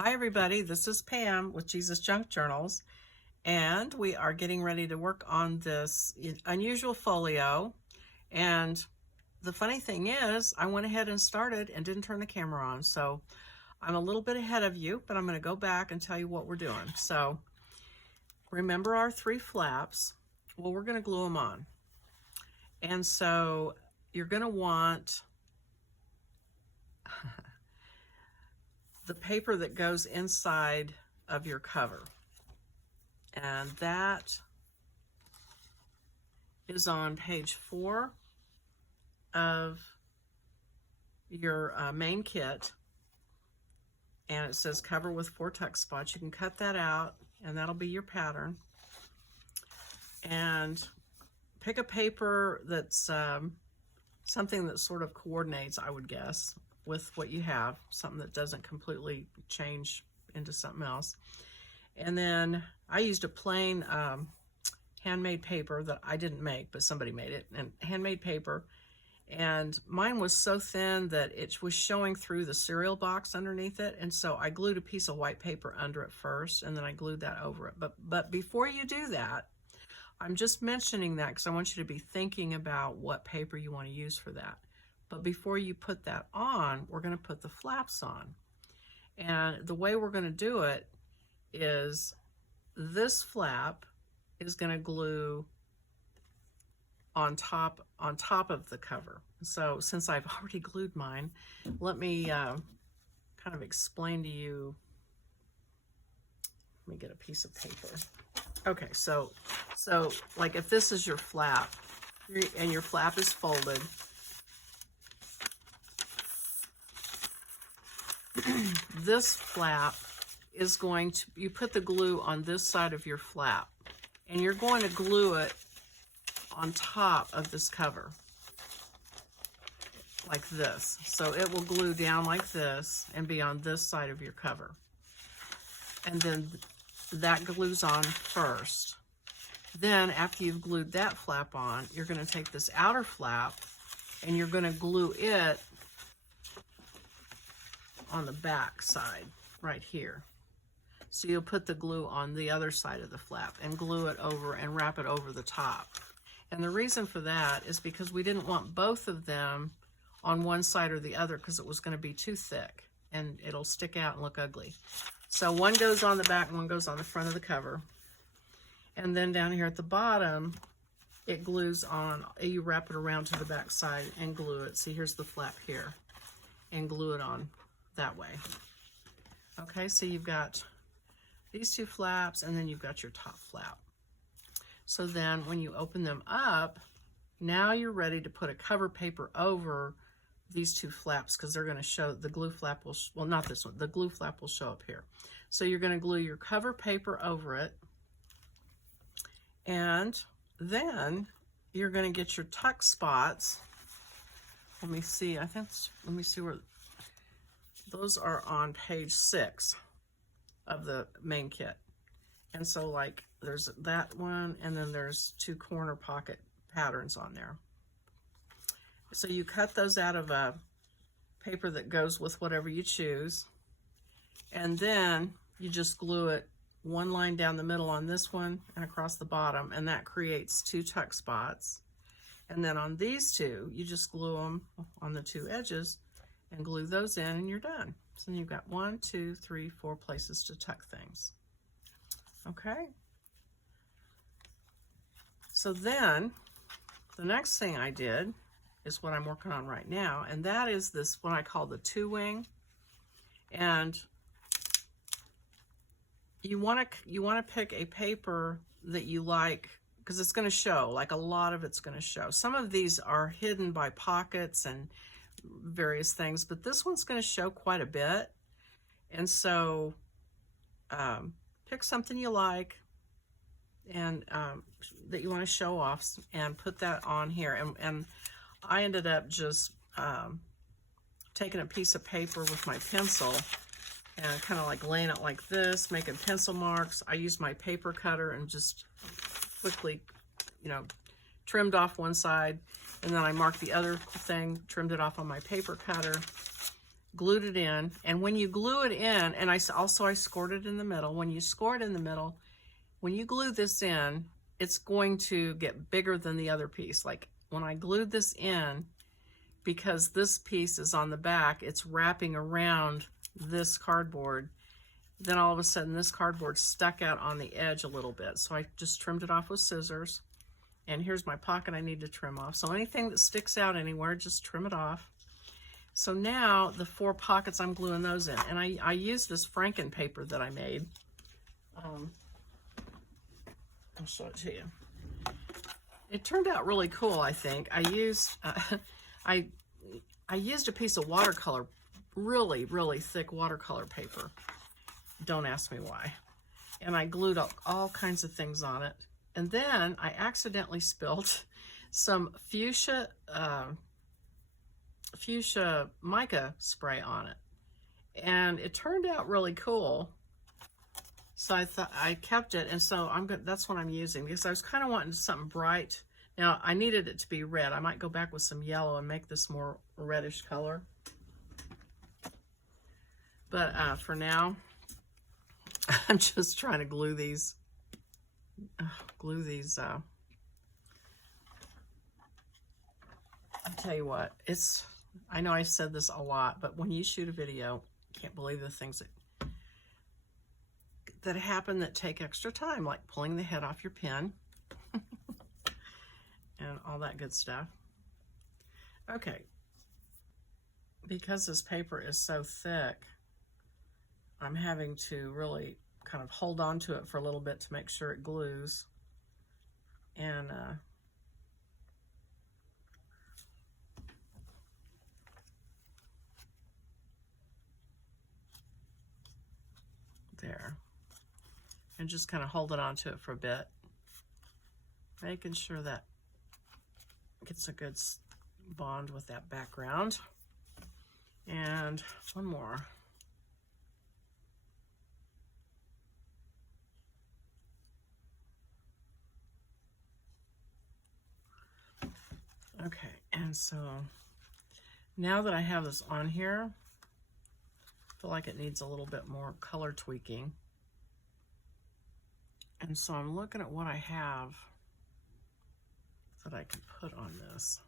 Hi everybody, this is Pam with Jesusjunkjournals, and we are getting ready to work on this unusual folio. And the funny thing is, I went ahead and started and didn't turn the camera on, so I'm a little bit ahead of you, but I'm going to go back and tell you what we're doing. So remember our 3 flaps. Well, we're going to glue them on, and so you're going to want the paper that goes inside of your cover, and that is on page 4 of your main kit, and it says cover with 4 tuck spots. You can cut that out and that'll be your pattern, and pick a paper that's something that sort of coordinates, I would guess, with what you have, something that doesn't completely change into something else. And then I used a plain handmade paper that I didn't make, but somebody made it, and handmade paper, and mine was so thin that it was showing through the cereal box underneath it, and so I glued a piece of white paper under it first, and then I glued that over it. But before you do that, I'm just mentioning that because I want you to be thinking about what paper you want to use for that. But before you put that on, we're going to put the flaps on. And the way we're going to do it is this flap is going to glue on top of the cover. So since I've already glued mine, let me kind of explain to you. Let me get a piece of paper. Okay, so like if this is your flap and your flap is folded, this flap is going to, you put the glue on this side of your flap, and you're going to glue it on top of this cover like this. So it will glue down like this and be on this side of your cover. And then that glues on first. Then after you've glued that flap on, you're going to take this outer flap and you're going to glue it on the back side right here. So you'll put the glue on the other side of the flap and glue it over and wrap it over the top. And the reason for that is because we didn't want both of them on one side or the other because it was going to be too thick and it'll stick out and look ugly. So one goes on the back and one goes on the front of the cover. And then down here at the bottom, it glues on, you wrap it around to the back side and glue it. See, here's the flap here, and glue it on that way. Okay, so you've got these 2 flaps, and then you've got your top flap. So then when you open them up, now you're ready to put a cover paper over these 2 flaps because they're going to show, the glue flap will, well, not this one, the glue flap will show up here. So you're going to glue your cover paper over it, and then you're going to get your tuck spots. Let me see, let me see where, those are on page 6 of the main kit. And so like there's that one, and then there's 2 corner pocket patterns on there. So you cut those out of a paper that goes with whatever you choose, and then you just glue it 1 line down the middle on this one and across the bottom, and that creates 2 tuck spots. And then on these 2, you just glue them on the 2 edges and glue those in, and you're done. So then you've got 1, 2, 3, 4 places to tuck things. Okay. So then the next thing I did is what I'm working on right now, and that is this one I call the 2-wing. And you want to pick a paper that you like, because it's going to show, like a lot of it's going to show. Some of these are hidden by pockets and various things, but this one's going to show quite a bit. And so pick something you like and that you want to show off, and put that on here. And I ended up just taking a piece of paper with my pencil and kind of like laying it like this, making pencil marks. I used my paper cutter and just quickly, trimmed off one side, and then I marked the other thing, trimmed it off on my paper cutter, glued it in. And when you glue it in, and I scored it in the middle. When you score it in the middle, when you glue this in, it's going to get bigger than the other piece. Like when I glued this in, because this piece is on the back, it's wrapping around this cardboard. Then all of a sudden this cardboard stuck out on the edge a little bit. So I just trimmed it off with scissors. And here's my pocket I need to trim off. So anything that sticks out anywhere, just trim it off. So now the 4 pockets, I'm gluing those in. And I used this Franken paper that I made. I'll show it to you. It turned out really cool, I think. I used I used a piece of watercolor, really, really thick watercolor paper. Don't ask me why. And I glued up all kinds of things on it. And then I accidentally spilled some fuchsia mica spray on it. And it turned out really cool. So I thought I kept it, and so that's what I'm using, because I was kind of wanting something bright. Now I needed it to be red. I might go back with some yellow and make this more reddish color. But for now, I'm just trying to glue these. I'll tell you what, I know I said this a lot, but when you shoot a video, you can't believe the things that happen that take extra time, like pulling the head off your pen and all that good stuff. Okay, because this paper is so thick, I'm having to really kind of hold on to it for a little bit to make sure it glues. And there. And just kind of holding on to it for a bit, making sure that gets a good bond with that background. And one more. Okay, and so now that I have this on here, I feel like it needs a little bit more color tweaking. And so I'm looking at what I have that I can put on this.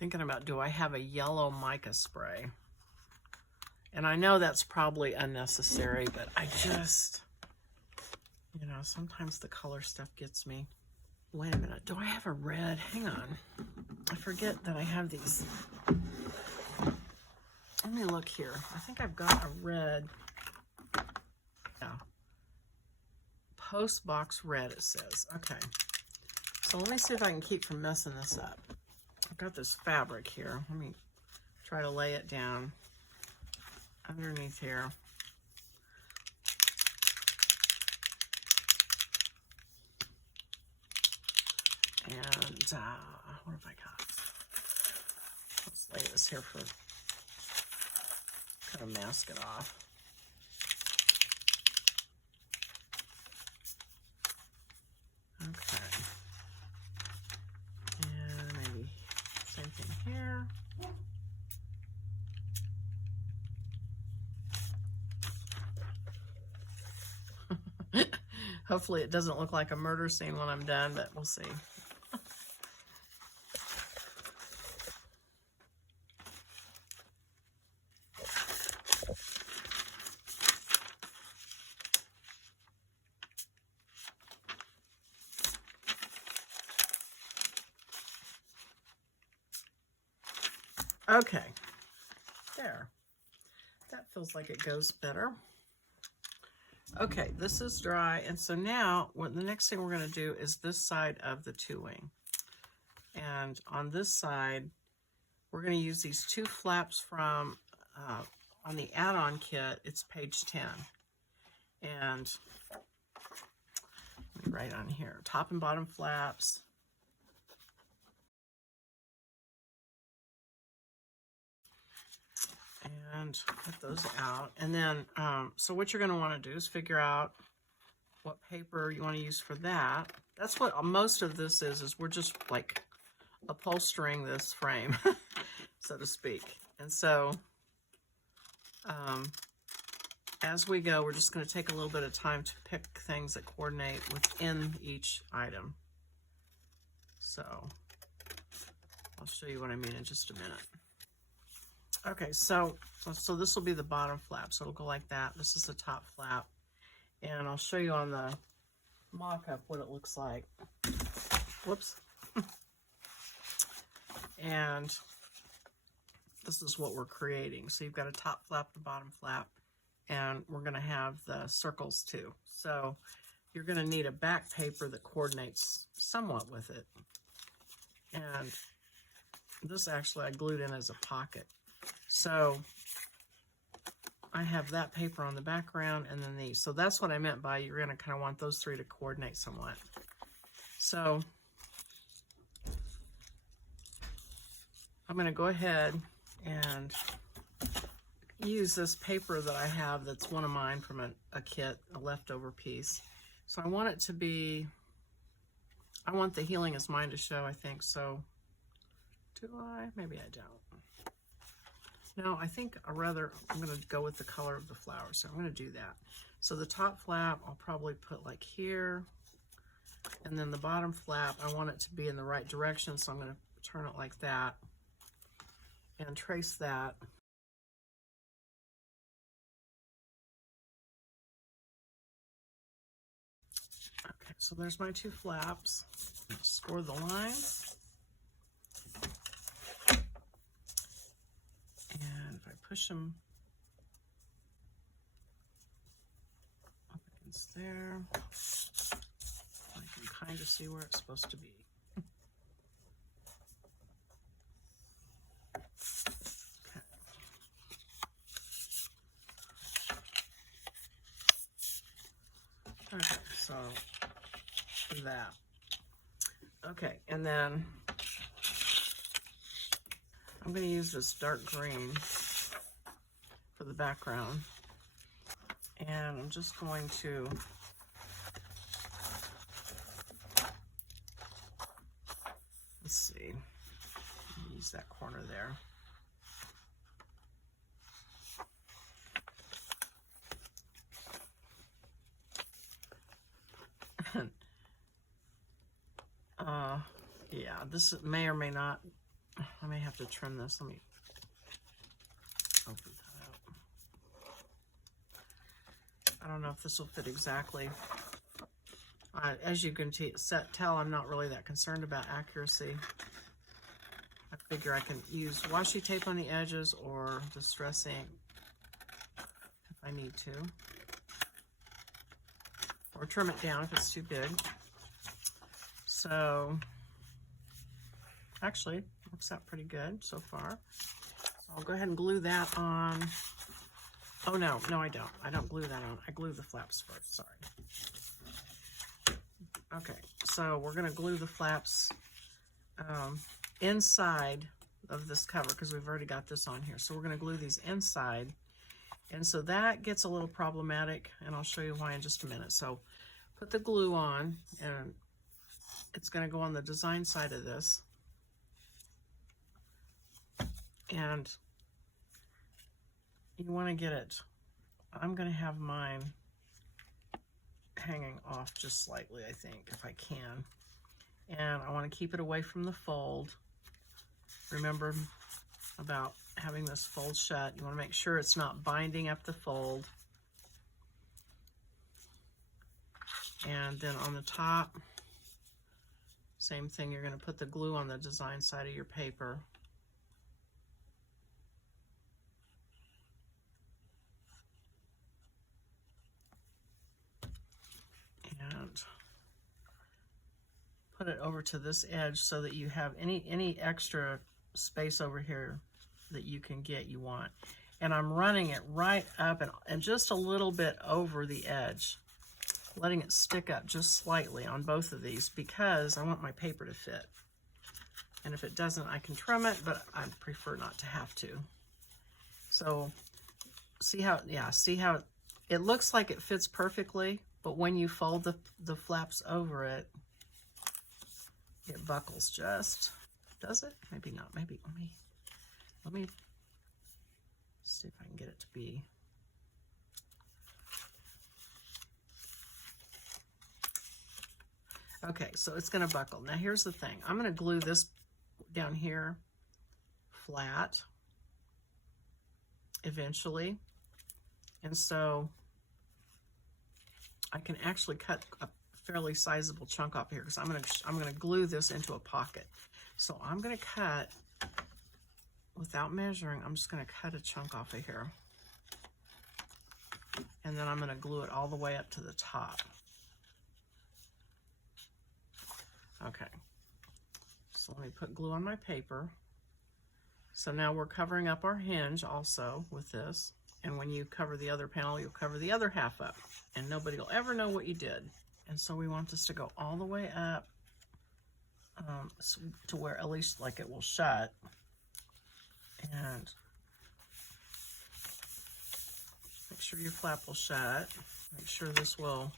Thinking about, do I have a yellow mica spray? And I know that's probably unnecessary, but I just, you know, sometimes the color stuff gets me. Wait a minute, do I have a red? Hang on. I forget that I have these. Let me look here. I think I've got a red. Yeah. Post box red, it says. Okay. So let me see if I can keep from messing this up. I've got this fabric here. Let me try to lay it down underneath here. And what have I got? Let's lay this here for kind of mask it off. Okay. And maybe same thing here. Hopefully it doesn't look like a murder scene when I'm done, but we'll see. Okay, there. That feels like it goes better. Okay, this is dry, and so now the next thing we're going to do is this side of the 2-wing. And on this side, we're going to use these 2 flaps from, on the add-on kit, it's page 10. And let me write on here, top and bottom flaps. And cut those out. And then, so what you're going to want to do is figure out what paper you want to use for that. That's what most of this is we're just like upholstering this frame, so to speak. And so as we go, we're just going to take a little bit of time to pick things that coordinate within each item. So I'll show you what I mean in just a minute. Okay, so this will be the bottom flap. So it'll go like that. This is the top flap. And I'll show you on the mock-up what it looks like. Whoops. And this is what we're creating. So you've got a top flap, the bottom flap, and we're going to have the circles too. So you're going to need a back paper that coordinates somewhat with it. And this actually I glued in as a pocket. So I have that paper on the background and then these. So that's what I meant by you're going to kind of want those three to coordinate somewhat. So I'm going to go ahead and use this paper that I have that's one of mine from a kit, a leftover piece. So I want it to be, I want the healing is mine to show, I think. So do I? Maybe I don't. No, I think I'm going to go with the color of the flower. So I'm going to do that. So the top flap, I'll probably put like here. And then the bottom flap, I want it to be in the right direction. So I'm going to turn it like that and trace that. Okay, so there's my two flaps. Score the lines. And if I push them up against there, I can kind of see where it's supposed to be. Okay. Okay, so that. Okay, and then I'm going to use this dark green for the background, and I'm just going to let's see, use that corner there. Yeah, this may or may not, I may have to trim this. Let me open that up. I don't know if this will fit exactly. As you can tell, I'm not really that concerned about accuracy. I figure I can use washi tape on the edges or distress ink if I need to. Or trim it down if it's too big. So, actually, works out pretty good so far. So I'll go ahead and glue that on. Oh, no, I don't. I don't glue that on. I glue the flaps first, sorry. Okay, so we're going to glue the flaps inside of this cover because we've already got this on here. So we're going to glue these inside. And so that gets a little problematic, and I'll show you why in just a minute. So put the glue on, and it's going to go on the design side of this. And you want to get it, I'm going to have mine hanging off just slightly, I think, if I can. And I want to keep it away from the fold. Remember about having this fold shut. You want to make sure it's not binding up the fold. And then on the top, same thing, you're going to put the glue on the design side of your paper. And put it over to this edge so that you have any extra space over here that you can get, you want. And I'm running it right up and just a little bit over the edge, letting it stick up just slightly on both of these because I want my paper to fit. And if it doesn't, I can trim it, but I prefer not to have to. So see how it looks like it fits perfectly, but when you fold the flaps over it, it buckles just. Does it? Maybe not. Maybe let me See if I can get it to be. Okay, so it's going to buckle. Now here's the thing. I'm going to glue this down here flat eventually. And so I can actually cut a fairly sizable chunk off here because I'm going to glue this into a pocket. So I'm going to cut, without measuring, I'm just going to cut a chunk off of here. And then I'm going to glue it all the way up to the top. Okay, so let me put glue on my paper. So now we're covering up our hinge also with this. And when you cover the other panel, you'll cover the other half up. And nobody will ever know what you did. And so we want this to go all the way up to where at least like it will shut. And make sure your flap will shut. Make sure this will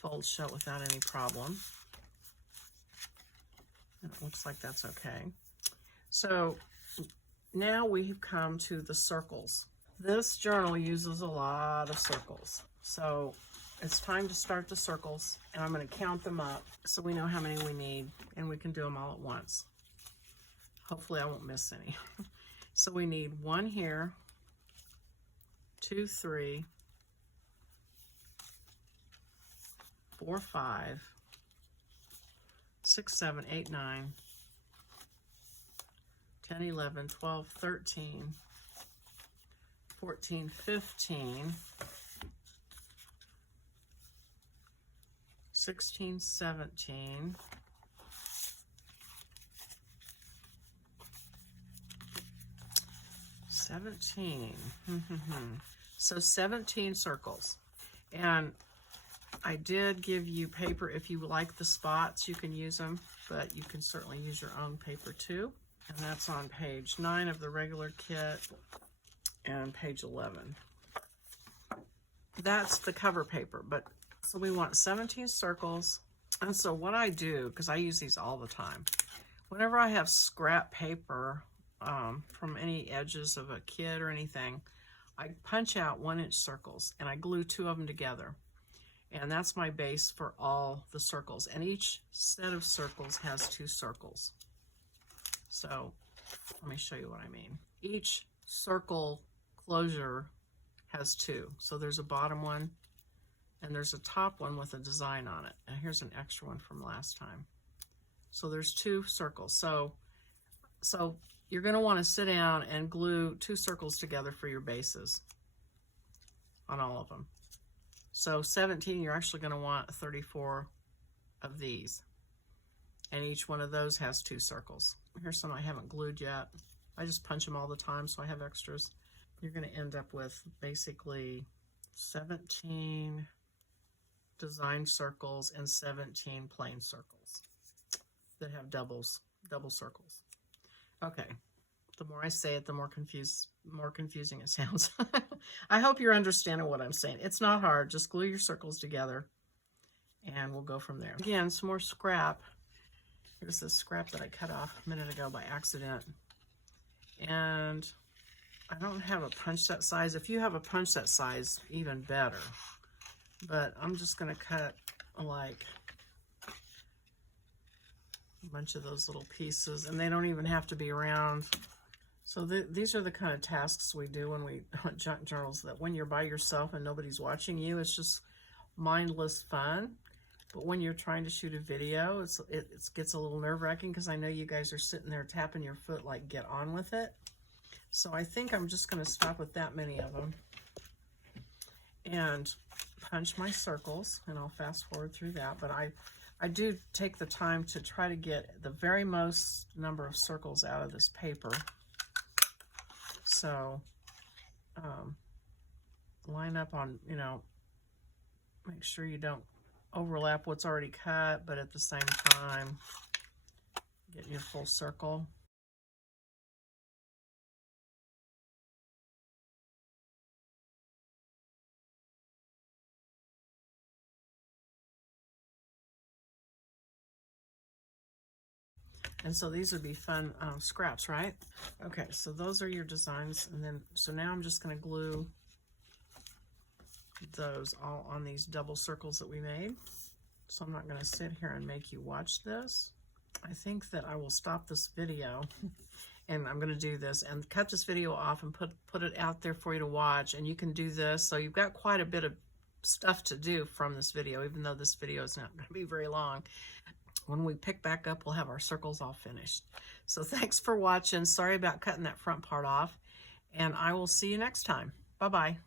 fold shut without any problem. And it looks like that's okay. So now we've come to the circles. This journal uses a lot of circles. So it's time to start the circles, and I'm going to count them up so we know how many we need, and we can do them all at once. Hopefully I won't miss any. So we need 1 here, 2, 3, 4, 5, 6, 7, 8, 9, 10, 11, 12, 13, 14, 15, 16, 17, 17. So 17 circles. And I did give you paper. If you like the spots, you can use them, but you can certainly use your own paper too. And that's on page 9 of the regular kit and page 11. That's the cover paper, but so we want 17 circles. And so what I do, because I use these all the time, whenever I have scrap paper from any edges of a kit or anything, I punch out 1-inch circles and I glue 2 of them together. And that's my base for all the circles. And each set of circles has 2 circles. So let me show you what I mean. Each circle closure has 2. So there's a bottom one and there's a top one with a design on it. And here's an extra one from last time. So there's 2 circles. So you're going to want to sit down and glue 2 circles together for your bases on all of them. So 17, you're actually going to want 34 of these. And each one of those has 2 circles. Here's some I haven't glued yet. I just punch them all the time so I have extras. You're going to end up with basically 17 design circles and 17 plain circles that have double circles. Okay, the more I say it, the more confusing it sounds. I hope you're understanding what I'm saying. It's not hard. Just glue your circles together and we'll go from there. Again, some more scrap. Here's this scrap that I cut off a minute ago by accident. And I don't have a punch set size. If you have a punch set size, even better. But I'm just going to cut like a bunch of those little pieces, and they don't even have to be round. So these are the kind of tasks we do when we hunt junk journals, that when you're by yourself and nobody's watching you, it's just mindless fun. But when you're trying to shoot a video, it gets a little nerve-wracking because I know you guys are sitting there tapping your foot like, get on with it. So I think I'm just going to stop with that many of them and punch my circles, and I'll fast forward through that. But I do take the time to try to get the very most number of circles out of this paper. So line up on, make sure you don't overlap what's already cut, but at the same time, get you a full circle. And so these would be fun scraps, right? Okay, so those are your designs. And then, so now I'm just going to glue those all on these double circles that we made. So I'm not going to sit here and make you watch this. I think that I will stop this video and I'm going to do this and cut this video off and put it out there for you to watch. And you can do this. So you've got quite a bit of stuff to do from this video, even though this video is not going to be very long. When we pick back up, we'll have our circles all finished. So thanks for watching. Sorry about cutting that front part off. And I will see you next time. Bye-bye.